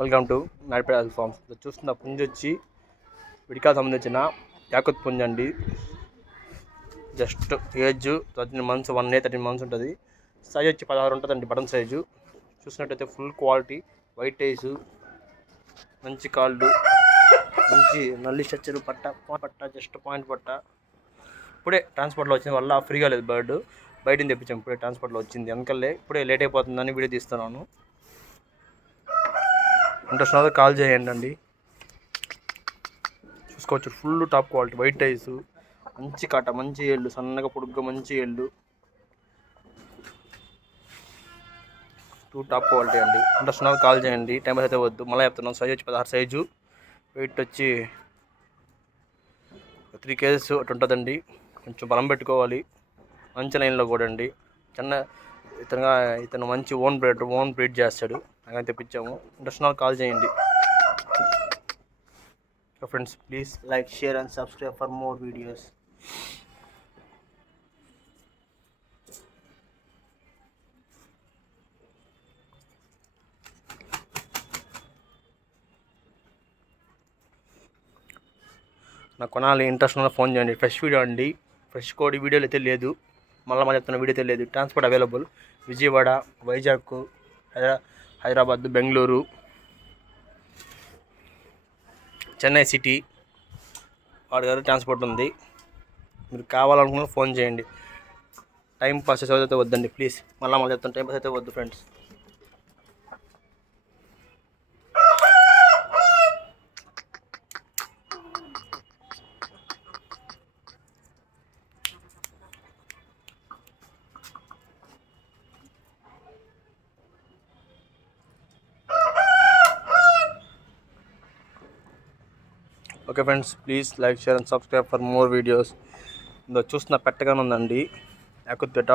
Welcome to Nadipeta forms. చూస్తున్న పుంజు వచ్చి విడికా సంబంధించిన యాకుత్ పుంజు అండి. Just age 13 months, 1 year 13 months ఉంటుంది. సైజ్ వచ్చి 16 ఉంటుందండి, బటన్ సైజు. చూసినట్టయితే ఫుల్ క్వాలిటీ, వైట్ ఐస్, మంచి కాళ్ళు, మంచి నల్లి స్ట్రక్చర్, పట్ట జస్ట్ పాయింట్ పట్ట. ఇప్పుడే ట్రాన్స్పోర్ట్లో వచ్చిన వల్ల ఫ్రీగా లేదు బర్డ్, బయట తెప్పించాం. ఇప్పుడే ట్రాన్స్పోర్ట్లో వచ్చింది, వెనకల్లే ఇప్పుడే లేట్ అయిపోతుందని వీడియో తీస్తున్నాను. ఇంట్రెస్ట్ ఉన్నది కాల్ చేయండి అండి. చూసుకోవచ్చు, full top quality, white ice, మంచి కాట, మంచి ఏళ్ళు, సన్నగా పొడుగ్గా మంచి ఏళ్ళు, టాప్ క్వాలిటీ అండి. ఇంట్రెస్ట్ ఉన్నది కాల్ చేయండి. టైం అయితే వద్దు, మళ్ళీ చెప్తున్నాం. సైజ్ వచ్చి 16 సైజు, వెయిట్ వచ్చి 3 kgs అటు ఉంటుందండి. కొంచెం బలం పెట్టుకోవాలి. మంచి లైన్లో కూడా అండి. ఇతను మంచి ఓన్ బ్రీడ్ చేస్తాడు. అలాగే తెప్పించాము. ఇంట్రెస్ట్ ఉన్నది కాల్ చేయండి. Friends, please like, share and subscribe for more videos. నాకు కొనాలి ఇంట్రెస్ట్ ఉన్న ఫోన్ చేయండి. ఫ్రెష్ వీడియో అండి, ఫ్రెష్ కోడి వీడియోలు అయితే లేదు. మళ్ళీ చెప్తున్న వీడియో అయితే లేదు. Transport available. Vijayawada, Vizag, Hyderabad, Bengaluru, Chennai city వాడి గారు ట్రాన్స్పోర్ట్ ఉంది. మీరు కావాలనుకున్న ఫోన్ చేయండి. టైం పాస్ అయితే వద్దండి ప్లీజ్. మళ్ళీ చెప్తాను, టైం పాస్ అయితే వద్దు friends. Okay friends, please like, share and subscribe for more videos. ఇందులో చూస్తున్న పెట్టగానే ఉందండి, యాకుత్ పెట్ట.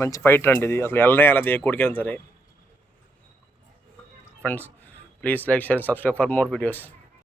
మంచి ఫైటర్ అండి ఇది, అసలు వెళ్ళనే వెళ్ళదు ఏ కొడికైనా సరే. Friends, please like, share and subscribe for more videos.